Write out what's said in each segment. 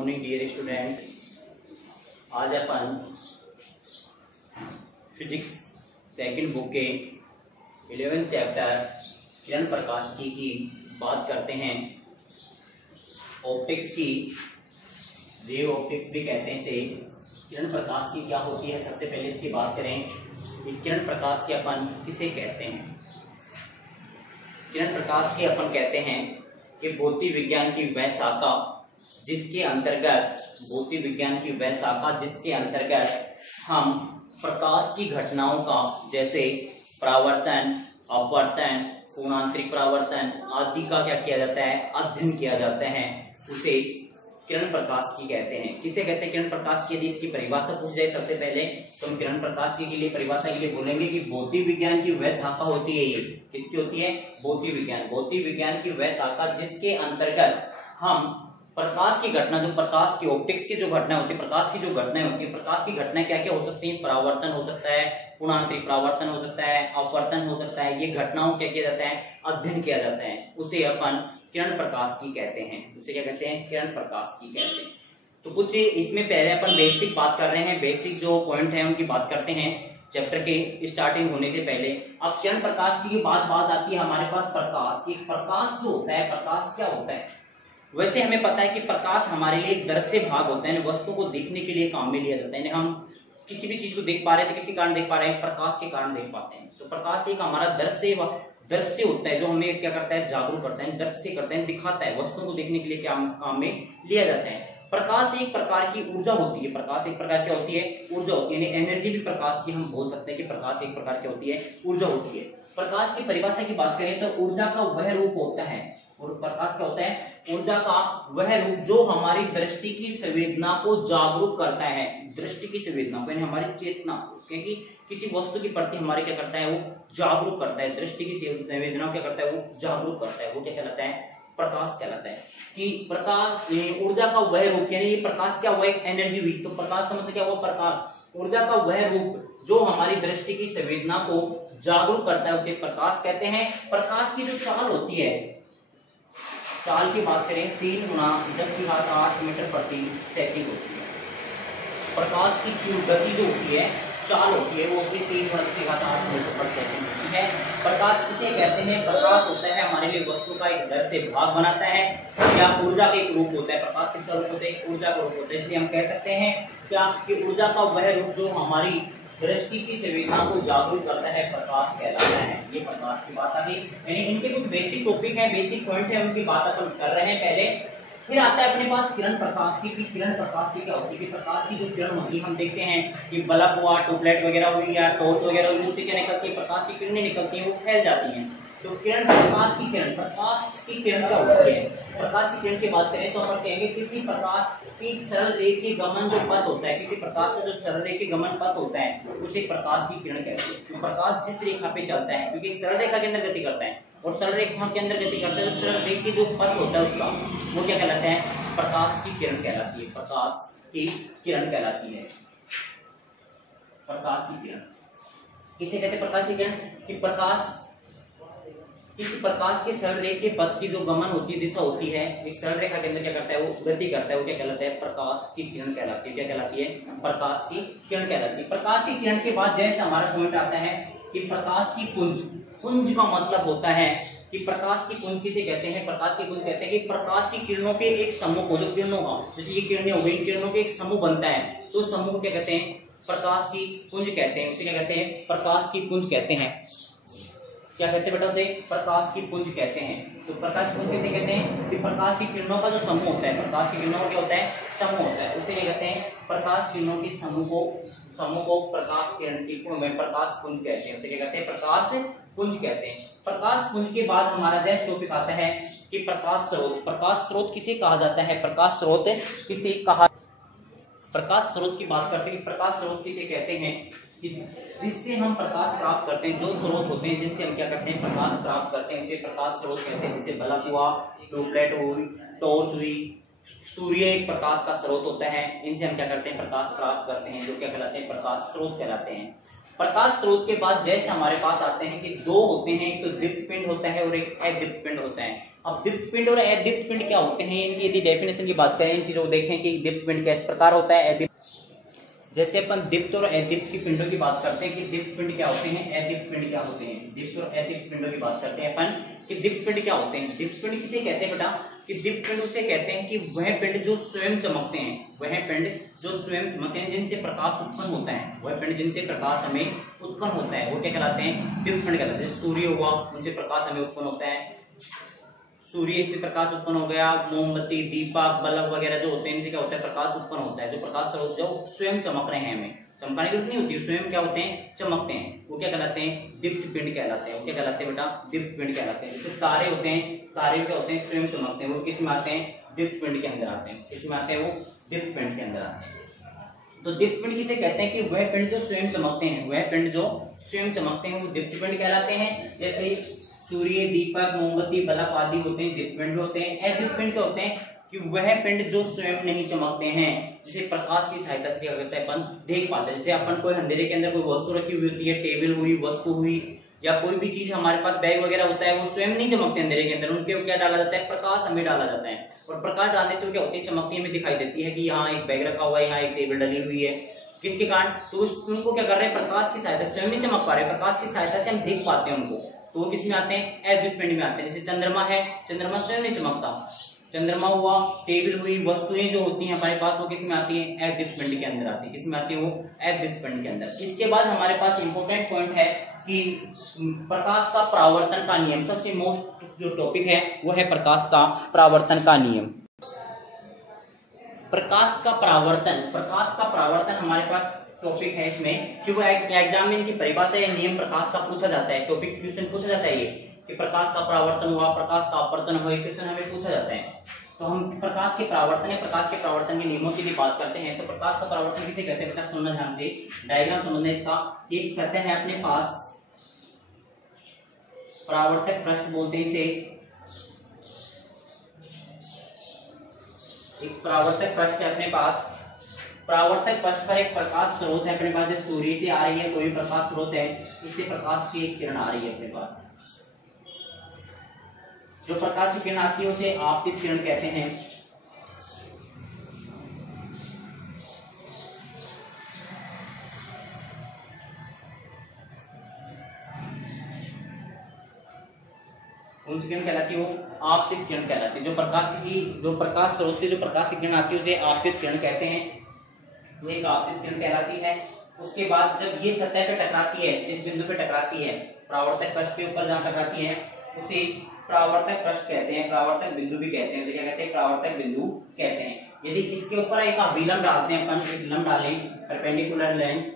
Morning dear student. आज अपन physics second book के 11th chapter किरण प्रकाशिकी की बात करते हैं। ऑप्टिक्स की, वेव ऑप्टिक्स भी कहते हैं इसे। किरण प्रकाशिकी क्या होती है, सबसे पहले इसकी बात करें कि किरण प्रकाश के अपन किसे कहते हैं। किरण प्रकाश के अपन कहते हैं कि भौतिक विज्ञान की वह शाखा जिसके अंतर्गत हम प्रकाश की घटनाओं का, जैसे परावर्तन, अपवर्तन, कोणांतरिक परावर्तन आदि का क्या किया जाता है, अध्ययन किया जाता है, उसे किरण प्रकाश की कहते हैं। किसे कहते हैं किरण प्रकाश की? यदि इसकी परिभाषा पूछ जाए सबसे पहले तो हम किरण प्रकाश के लिए परिभाषा के लिए बोलेंगे कि भौतिक विज्ञान की वह शाखा होती है। ये किसकी होती है? भौतिक विज्ञान की वह शाखा जिसके अंतर्गत हम प्रकाश की घटना, जो प्रकाश की ऑप्टिक्स की जो घटना होती है, प्रकाश की जो घटनाएं होती है, प्रकाश की घटनाएं क्या क्या हो सकती हैं? परावर्तन हो सकता है, कोणांतरिक परावर्तन हो सकता है, अपवर्तन हो सकता है। ये घटनाओं क्या किया जाता है? अध्ययन किया जाता है। उसे अपन किरण प्रकाश की कहते हैं। उसे क्या कहते हैं? किरण प्रकाश की कहते हैं। तो कुछ इसमें पहले अपन बेसिक बात कर रहे हैं, बेसिक जो पॉइंट है उनकी बात करते हैं चैप्टर के स्टार्टिंग होने से पहले। अब किरण प्रकाश की बात आती है हमारे पास प्रकाश की। प्रकाश जो होता है, प्रकाश क्या होता है? वैसे हमें पता है कि प्रकाश हमारे लिए एक दृश्य भाग होता है, वस्तु को देखने के लिए काम में लिया जाता है। हम किसी भी चीज को देख पा रहे हैं तो किसी कारण देख पा रहे हैं? प्रकाश के कारण देख पाते हैं। तो प्रकाश एक हमारा दृश्य होता है जो हमें क्या करता है? जागरूक करता है, दृश्य करता है, दिखाता है। वस्तुओं को देखने के लिए क्या काम में लिया जाता है। प्रकाश एक प्रकार की ऊर्जा होती है। प्रकाश एक प्रकार क्या होती है? ऊर्जा होती है, यानी एनर्जी भी प्रकाश की हम बोल सकते हैं कि प्रकाश एक प्रकार की होती है, ऊर्जा होती है। प्रकाश की परिभाषा की बात करें तो ऊर्जा का वह रूप होता है, और प्रकाश क्या होता है? ऊर्जा का वह रूप जो हमारी दृष्टि की संवेदना को जागरूक करता है। दृष्टि की संवेदना को, यानी हमारी चेतना, क्योंकि किसी वस्तु के प्रति हमारे क्या करता है? वो जागरूक करता है। दृष्टि की संवेदना क्या करता है? वो जागरूक करता है। वो क्या कहलाता है? प्रकाश कहलाता है। कि प्रकाश ऊर्जा का वह रूप, यानी ये प्रकाश क्या हुआ? एक एनर्जी हुई। तो प्रकाश का मतलब क्या हुआ? प्रकाश, ऊर्जा का वह रूप जो हमारी दृष्टि की संवेदना को जागरूक करता है, उसे प्रकाश कहते हैं। प्रकाश की जो चाल होती है, चाल की बात करें 3 × 10⁸ मीटर प्रति सेकंड होती है। प्रकाश की गति जो होती है, चाल होती है, वो होती है 3 × 10⁸ मीटर प्रति सेकंड होती है। प्रकाश किसे कहते हैं? प्रकाश होता है हमारे लिए वस्तु का एक दृश्य भाग बनाता है, या ऊर्जा का एक रूप होता है। प्रकाश किसका रूप होता है? ऊर्जा का रूप होता है। इसलिए हम कह सकते हैं क्या कि ऊर्जा का वह रूप जो हमारी दृष्टि की संवेदना को जागरूक करता है, प्रकाश कहलाता है। ये प्रकाश की बात आ गई। यानी इनके कुछ बेसिक टॉपिक है, बेसिक पॉइंट है, उनकी बात अपन कर रहे हैं पहले। फिर आता है अपने पास किरण प्रकाश की। किरण प्रकाश की क्या होती है? प्रकाश की जो किरण होती है, हम देखते हैं कि बल्ब हुआ, ट्यूबलाइट वगैरह हुई या टॉर्च वगैरह हुई, उससे क्या निकलती है? प्रकाश की किरणें निकलती है, वो फैल जाती हैं। तो किरण प्रकाश की किरण, प्रकाश की किरण क्या होती है? प्रकाश की किरण की बात करें तो अपन कहेंगे किसी प्रकाश की सरल रेखा के गमन जो पथ होता है, किसी प्रकाश का जो सरल रेखा के गमन पथ होता है, उसे प्रकाश की किरण कहते हैं। तो प्रकाश जिस रेखा पे चलता है, क्योंकि सरल रेखा के अंदर गति करता है, और सरल रेखा के अंदर गति करता है, तो सरल रेखा की जो पथ होता है उसका, वो क्या कहलाता है? प्रकाश की किरण कहलाती है। प्रकाश की किरण कहलाती है। प्रकाश की किरण किसे कहते हैं? प्रकाश की किरण कि प्रकाश किसी प्रकाश के सरल रेखा के पथ की जो गमन होती है, दिशा होती है, एक सरल रेखा के अंदर क्या करता है? वो गति करता है, वो क्या कहलाता है? प्रकाश की किरण कहलाती है। क्या कहलाती है? प्रकाश की किरण कहलाती है। प्रकाश की किरण के बाद जैसे हमारा पॉइंट आता है कि प्रकाश की पुंज। पुंज का मतलब होता है कि प्रकाश की पुंज किसे कहते हैं? प्रकाश की पुंज कहते हैं कि प्रकाश की किरणों के एक समूह को, जो किरणों का, जैसे ये किरणें हो गई, किरणों के एक समूह बनता है, तो समूह को क्या कहते हैं? प्रकाश की पुंज कहते हैं। उसे क्या कहते हैं? प्रकाश की पुंज कहते हैं। क्या कहते हैं बेटा? उसे प्रकाश की पुंज कहते हैं। तो प्रकाश की पुंज किसे कहते हैं? कि प्रकाश की किरणों का जो समूह होता है, प्रकाश की किरणों का क्या होता है? समूह होता है, उसे क्या कहते हैं? प्रकाश किरणों के समूह को प्रकाश किरण की प्रकाश पुंज कहते हैं। उसे क्या कहते हैं? प्रकाश पुंज कहते हैं। प्रकाश पुंज के बाद हमारा नेक्स्ट टॉपिक आता है कि प्रकाश स्रोत। प्रकाश स्रोत किसे कहा जाता है? प्रकाश स्रोत किसे कहा? प्रकाश स्रोत की बात करते हैं। प्रकाश स्रोत किसे कहते हैं? कि जिससे हम प्रकाश प्राप्त करते हैं, जो स्रोत होते हैं जिनसे हम क्या करते हैं? प्रकाश प्राप्त करते हैं, उसे प्रकाश स्रोत कहते हैं। जैसे बल्ब हुआ, ट्यूबलाइट हुई, टॉर्च हुई, सूर्य एक प्रकाश का स्रोत होता है, इनसे हम क्या करते हैं? प्रकाश प्राप्त करते हैं, जो क्या कहलाते हैं? प्रकाश स्रोत कहलाते हैं। प्रकाश स्रोत के बाद जैसे हमारे पास आते हैं कि दो होते हैं, एक तो दीप्त पिंड होता है और एक अदीप्त पिंड होता है। अब दीप्त पिंड और अदीप्त पिंड क्या होते हैं, इनकी यदि डेफिनेशन की बात करें, इन चीजों को देखें कि दीप्त पिंड किस प्रकार होता है, अदीप्त। जैसे अपन दीप्त और अदीप्त की पिंडों की बात करते हैं कि दीप्त पिंड क्या होते हैं, अदीप्त पिंड क्या होते हैं। दीप्त और अदीप्त पिंडों की बात करते हैं अपन कि दीप्त पिंड क्या होते हैं। दीप्त पिंड किसे कहते हैं बेटा, कि दीप्त पिंड उसे कहते हैं कि वह पिंड जो स्वयं चमकते हैं, वह पिंड जो स्वयं चमकते हैं, जिनसे प्रकाश उत्पन्न होता है, वह पिंड जिनसे प्रकाश हमें उत्पन्न होता है, वो क्या कहलाते हैं, दीप्त पिंड कहलाते हैं। सूर्य हुआ, उनसे प्रकाश हमें उत्पन्न होता है, सूर्य से प्रकाश उत्पन्न हो गया, मोमबत्ती, दीपक, बल्ब वगैरह जो होते हैं, इनसे क्या होता है, प्रकाश उत्पन्न होता है। जो प्रकाश स्रोत जो स्वयं चमक रहे हैं, हमें चमकाने की जरूरत नहीं होती, स्वयं क्या होते हैं, चमकते हैं, वो क्या कहलाते हैं, दीप्त पिंड कहलाते हैं। वो क्या कहलाते हैं बेटा, दीप्त पिंड कहलाते हैं। जैसे तारे होते हैं, तारे क्या होते हैं, स्वयं चमकते हैं, वो किस में आते हैं, दीप्त पिंड के अंदर आते हैं। किसमें आते हैं, वो दीप्त पिंड के अंदर आते हैं। तो दीप्त पिंड किसे कहते हैं, कि वह पिंड जो स्वयं चमकते हैं, वह पिंड जो स्वयं चमकते हैं, वो दीप्त पिंड कहलाते हैं। जैसे सूर्य, दीपक, मोमबत्ती, बल्ब आदि होते हैं, दीप्त पिंड होते हैं। अदीप्त पिंड क्या होते हैं, कि वह पिंड जो स्वयं नहीं चमकते हैं, जिसे प्रकाश की सहायता से क्या करते हैं, अपन देख पाते हैं। जैसे अपन कोई अंधेरे के अंदर कोई वस्तु रखी हुई होती है, टेबल हुई, वस्तु हुई, या कोई भी चीज हमारे पास बैग वगैरह होता है, वो स्वयं नहीं चमकते अंधेरे के अंदर, उनके क्या डाला जाता है, प्रकाश हमें डाला जाता है। और प्रकाश डालने से वो क्या होती है, चमकती हमें दिखाई देती है कि यहाँ एक बैग रखा हुआ है, यहाँ एक टेबल डली हुई है। किसके कारण, तो उनको क्या कर रहे हैं, प्रकाश की सहायता से, स्वयं नहीं चमक पा रहे, प्रकाश की सहायता से हम देख पाते हैं उनको, तो वो किसमें आते हैं, अदीप्त पिंड में आते हैं। जैसे चंद्रमा है, चंद्रमा स्वयं नहीं चमकता, चंद्रमा हुआ, टेबल हुई, वस्तुएं जो होती हैं हमारे पास, वो किसमें आती हैं, अदीप्त पिंड के अंदर आती है। किसमें आती है, वो अदीप्त पिंड के अंदर। इसके बाद हमारे पास इंपॉर्टेंट पॉइंट है कि प्रकाश का परावर्तन का नियम। सबसे मोस्ट जो टॉपिक है वो है प्रकाश का परावर्तन का नियम। प्रकाश का परावर्तन हमारे पास टॉपिक है इसमें, कि वो एग्जाम में इनकी परिभाषा या नियम प्रकाश का पूछा जाता है, टॉपिक क्वेश्चन पूछा जाता है ये, कि प्रकाश का परावर्तन हुआ, प्रकाश का अपवर्तन हुआ, क्वेश्चन हमें पूछा जाता है। तो हम प्रकाश के परावर्तन या प्रकाश के परावर्तन के नियमों की बात करते हैं। तो प्रकाश का परावर्तन किसे कहते हैं, बेटा सुनना ध्यान से, डायग्राम समझना इसका। एक सतह है अपने पास, परावर्तक पृष्ठ बोलते हैं इसे, एक परावर्तक पृष्ठ है अपने पास। परावर्तक पृष्ठ पर एक प्रकाश स्रोत है अपने पास, जैसे सूर्य से आ रही है कोई प्रकाश स्रोत है, इससे प्रकाश की एक किरण आ रही है अपने पास। जो प्रकाश की किरण आती है उसे आपतित किरण कहते हैं। कौन सी किरण कहलाती है, वो आपतित किरण कहलाती है। जो प्रकाश स्रोत से जो प्रकाश की किरण आती है उसे आपतित किरण कहते हैं, ये एक आपतित किरण कहलाती है। उसके बाद जब ये सतह पे टकराती है, जिस बिंदु पे टकराती है, परावर्तक पृष्ठ के ऊपर जहां टकराती है, उसे परावर्तक पृष्ठ कहते हैं, परावर्तक बिंदु भी कहते हैं। उसे क्या कहते हैं, परावर्तक बिंदु कहते हैं। यदि इसके ऊपर एक अभिलंब डालते हैं अपन, एक लंब डालें, परपेंडिकुलर लाइन,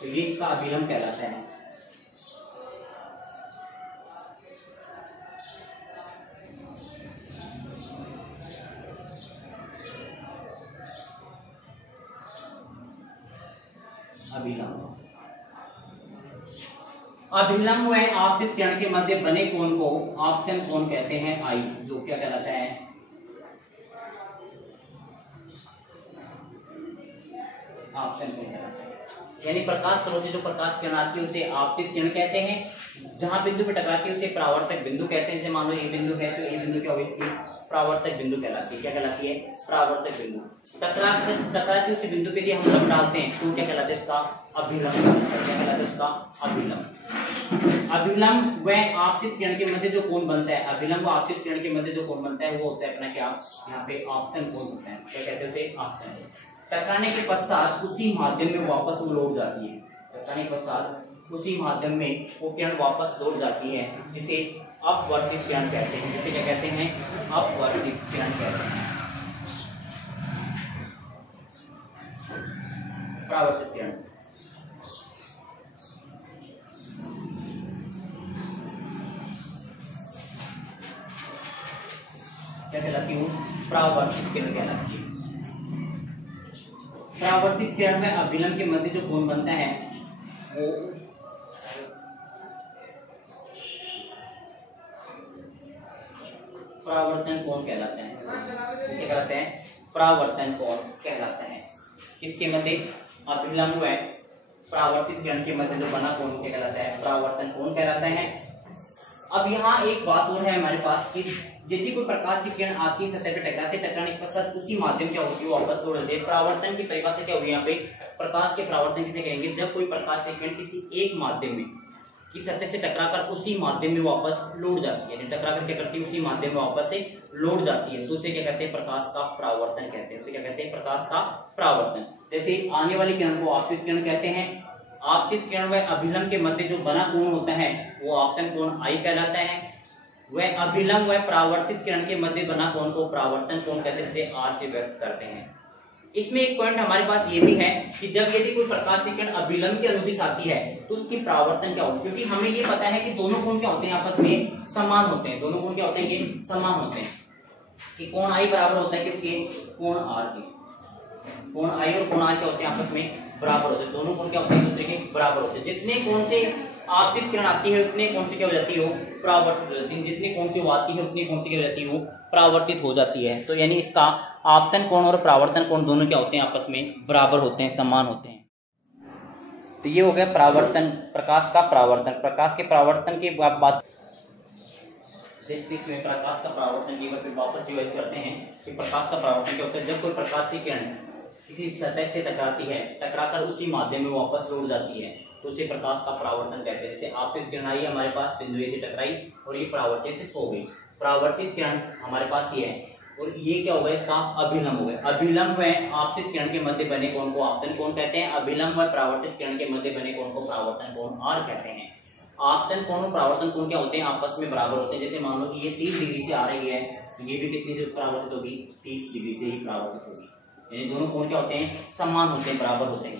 तो ये इसका अभिलंब कहलाता है। अभिलंब व आपतित किरण के मध्य बने कोण को आपतन कोण कहते हैं, आई, जो क्या कहलाता है, आपतन कोण कहलाता है। यानी प्रकाश स्रोत से जो प्रकाश किरण आती है उसे आपतित किरण कहते हैं। जहां बिंदु पे टकराती है उसे परावर्तक बिंदु कहते हैं। जैसे मान लो ये बिंदु है, तो ये बिंदु क्या होगी, इसकी परावर्तक बिंदु कहलाती है। क्या कहलाती है, परावर्तक बिंदु। टकराती उस बिंदु पे हम लंब डालते हैं तो क्या कहलाता है, इसका अभिलंब। क्या कहलाता है, उसका अभिलंब। अभिलंब व आपतित किरण के मध्य जो कोण बनता है, अभिलंब व आपतित किरण के मध्य जो कोण बनता है वो होता है अपना क्या, यहाँ पे आपतन कोण होता है। क्या कहते हैं उसे, आपतन। टकराने के पश्चात उसी माध्यम में वापस वो लौट जाती है। टकराने के पश्चात उसी माध्यम में वो किरण वापस लौट जाती है, जिसे अपवर्तित किरण कहते हैं। जिसे क्या कहते हैं, अपवर्तित किरण कहते हैं। परावर्तित किरण क्या कहलाती है, परावर्तित किरण कहलाती है। परावर्तित किरण में अभिलंब के मध्य जो कोण बनता है वो परावर्तन कोण कहलाता है। क्या कहलाते हैं, परावर्तन कोण कहलाता है। किसके मध्य, अभिलंब व परावर्तित किरण के मध्य जो बना कोण क्या कहलाता है, परावर्तन कोण कहलाता है। अब यहाँ एक बात और है हमारे पास कि यदि कोई प्रकाश की किरण आती है सतह पे टकराते, टकराने के पश्चात उसी माध्यम क्या होती है, वापस लौट जाती है। परावर्तन की परिभाषा क्या होगी यहाँ पे, प्रकाश के परावर्तन किसे कहेंगे, जब कोई प्रकाश की किरण किसी एक माध्यम में की सतह से टकराकर उसी माध्यम में वापस लौट जाती है, टकराकर क्या करती है, उसी माध्यम में वापस से लौट जाती है, तो उसे क्या कहते हैं, प्रकाश का परावर्तन कहते हैं। उसे क्या कहते हैं, प्रकाश का परावर्तन। जैसे आने वाली किरण को आपतित किरण कहते हैं। आपतित किरण व अभिलंब के मध्य जो बना कोण होता है वो आपतन कोण आई कहलाता है। वह अभिलंब व परावर्तित किरण के मध्य बना कोण को परावर्तन कोण कहते हैं, जिसे आर से व्यक्त करते हैं। इसमें एक पॉइंट हमारे पास ये भी है कि जब यदि कोई प्रकाश की किरण अभिलंब के अनुदिश आती है तो उसकी परावर्तन क्या होगी, क्योंकि हमें ये पता है कि दोनों कोण क्या होते हैं, आपस में समान होते हैं। दोनों कोण क्या होते हैं, ये समान होते हैं कि कोण आई बराबर होता है किसके, कोण आर के। कोण आई और कोण आर क्या होते हैं, आपस में बराबर होते हैं। दोनों कोण क्या होते हैं, दूसरे के बराबर होते हैं। जितने कोण से आपतित किरण आती है उतने कोण से क्या हो जाती है, वो परावर्तित हो जाती है। जितने कोण से वो आती है उतने कोण से क्या हो जाती है, वो परावर्तित हो जाती है। तो यानी इसका आपतन कोण और परावर्तन कोण दोनों क्या होते हैं, आपस में बराबर होते हैं, समान होते हैं। तो ये हो गया परावर्तन, प्रकाश का परावर्तन। प्रकाश के परावर्तन की बात में प्रकाश का परावर्तन की फिर वापस रिवाइज करते हैं कि प्रकाश का परावर्तन क्या होता है, जब कोई प्रकाश की किरण किसी सतह से टकराती है, टकराकर उसी माध्यम में वापस लौट जाती है, तो उसे प्रकाश का परावर्तन कहते हैं। जैसे आपतित किरण आई हमारे पास, बिंदु ए से टकराई और ये परावर्तित हो गई। परावर्तित किरण हमारे पास ये है और ये क्या होगा, इसका अभिलंब हो गया। अभिलंब में आपतित किरण के मध्य बने कोण को आपतन कोण कहते हैं। अभिलंब में परावर्तित किरण के मध्य बने कोण को परावर्तन कोण आर कहते हैं। आपतन कोण और परावर्तन कोण क्या होते हैं, आपस में बराबर होते हैं। जैसे मान लो कि ये 30 डिग्री से आ रही है तो ये भी कितनी से परावर्तित होगी, 30 डिग्री से ही परावर्तित होगी। यानी दोनों कोण क्या होते हैं, समान होते हैं, बराबर होते हैं।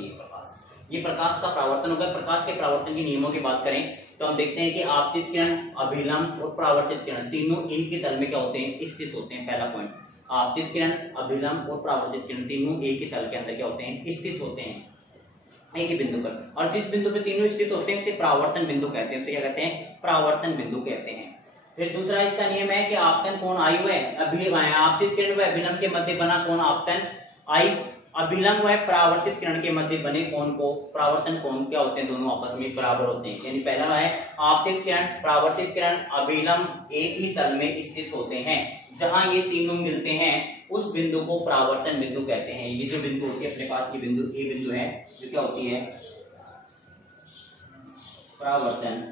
ये प्रकाश का परावर्तन होगा। प्रकाश के परावर्तन के नियमों की बात करें तो हम देखते हैं कि आपतित किरण, अभिलंब और परावर्तित किरण तीनों एक ही तल में क्या होते हैं, स्थित होते हैं। पहला पॉइंट, आपतित किरण, अभिलंब और परावर्तित किरण तीनों एक ही तल के अंदर क्या होते हैं, स्थित होते हैं, एक ही बिंदु पर। और जिस बिंदु पे तीनों स्थित होते हैं उसे परावर्तन बिंदु कहते हैं। उसे क्या कहते हैं, परावर्तन बिंदु कहते हैं। फिर दूसरा इसका नियम है कि आपतन कोण आई हुए आपतित किरण व अभिलंब के मध्य बना कोण आपतन आई, अभिलंब व परावर्तित किरण के मध्य बने कोण को परावर्तन कोण क्या होते हैं, दोनों आपस में बराबर होते हैं। यानी पहला है आपतित किरण, परावर्तित किरण, अभिलंब एक ही तल में स्थित होते हैं। जहां ये तीनों मिलते हैं उस बिंदु को परावर्तन बिंदु कहते हैं। ये जो बिंदु होती है अपने पास, ये बिंदु ए बिंदु है, जो क्या होती है, परावर्तन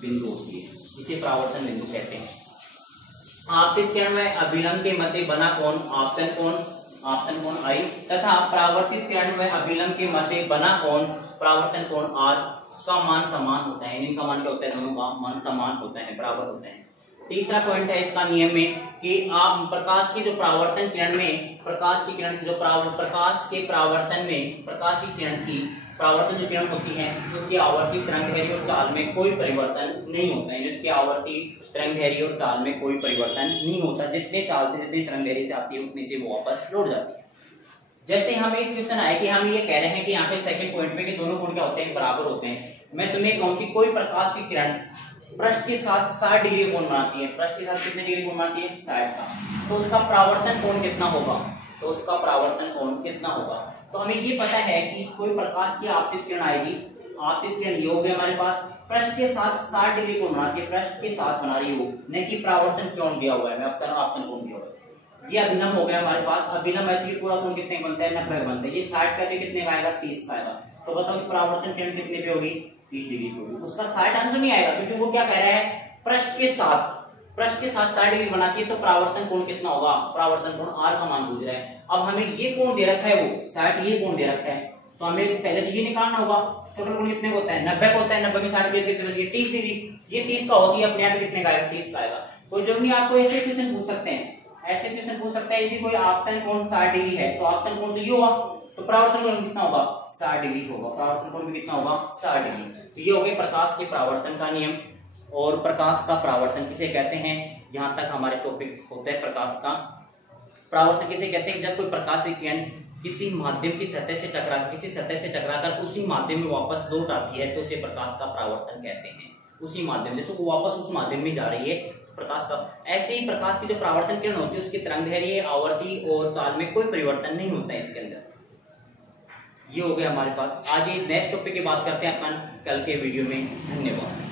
बिंदु होती है, इसे परावर्तन बिंदु कहते हैं। आपतित किरण व अभिलंब के मध्य बना कोण आपतन कोण आई तथा परावर्तित किरण व अभिलंब के मध्य बना कोण परावर्तन कोण आर का मान समान होता है। इनका मान क्या होता है, दोनों का मान समान होता है, बराबर होता है। तीसरा पॉइंट है इसका नियम में कि आप प्रकाश की जो परावर्तन किरण में, प्रकाश की किरण जो प्रकाश के परावर्तन में, प्रकाश की किरण की परावर्तन जो किरण होती है उसकी आवर्ती तरंगदैर्घ्य और चाल में कोई परिवर्तन नहीं होता है। उसकी आवर्ती तरंगदैर्घ्य और चाल में कोई परिवर्तन नहीं होता। जितने चाल से, जितने तरंगदैर्घ्य से आती है उतने से वो वापस लौट जाती है। जैसे हमें एक क्वेश्चन आया कि हम ये कह रहे हैं कि यहाँ पे सेकंड पॉइंट पे कि दोनों कोण क्या होते हैं, बराबर होते हैं। मैं तुम्हें कहूँ कि कोई प्रकाश की किरण पृष्ठ के साथ 60 डिग्री कोण बनाती है, पृष्ठ के साथ कितने डिग्री कोण बनाती है, 60 का, तो उसका परावर्तन कोण कितना होगा, तो उसका परावर्तन कोण कितना होगा। तो हमें ये पता है कि कोई प्रकाश की आपतित किरण आएगी, आपतित किरण ये हो गया हमारे पास, पृष्ठ के साथ 60 डिग्री कोण बनाती है, पृष्ठ के साथ बना रही हो, नहीं कि परावर्तन कोण दिया हुआ है, मैं आपतन कोण दिया हुआ है। ये अभिलंब हो गया हमारे पास, अभिलंब है तो पूरा कोण कितने बनता है, 90 बनता है। ये 60 का भी कितने का आएगा, 30 का आएगा। तो बताओ कि परावर्तन किरण कितने पे होगी, 30 डिग्री पे होगी। उसका 60 आंसर नहीं आएगा क्योंकि वो क्या कह रहा है, पृष्ठ के साथ 60 डिग्री बनाती है, तो परावर्तन कोण कितना होगा, परावर्तन कोण आर का मान पूछ रहा है। अब हमें ये कोण दे रखा है, वो 60 ये कोण दे रखा है, तो हमें पहले तो ये निकालना होगा। टोटल कोण कितने होता है, 90 का होता है, 90 में 60 कितने, 30 डिग्री, ये 30 का होती है, अपने आप कितने का आएगा, 30 का आएगा। तो जब भी आपको ऐसे क्वेश्चन पूछ सकते हैं, ऐसे क्वेश्चन पूछ सकते हैं, यदि कोई आपतन कोण 60 डिग्री है तो आपतन कोण तो ये हुआ, तो परावर्तन कोण कितना होगा, 60 डिग्री होगा, परावर्तन कोण भी कितना होगा, 60 डिग्री। तो ये हो गया प्रकाश के परावर्तन का नियम। और प्रकाश का परावर्तन किसे कहते हैं, यहां तक हमारे टॉपिक होता है। प्रकाश का परावर्तन किसे कहते हैं, जब कोई प्रकाश की किरण किसी माध्यम की सतह से टकराकर उसी माध्यम में वापस लौट आती है, तो उसे प्रकाश का परावर्तन कहते हैं। उसी माध्यम, जैसे वो वापस उस माध्यम में जा रही है, प्रकाश का। ऐसे ही प्रकाश की जो परावर्तन किरण होती है उसकी तरंगदैर्घ्य, आवर्ती और चाल में कोई परिवर्तन नहीं होता है इसके अंदर। ये हो गया हमारे पास। आगे नेक्स्ट टॉपिक की बात करते हैं अपन कल के वीडियो में। धन्यवाद।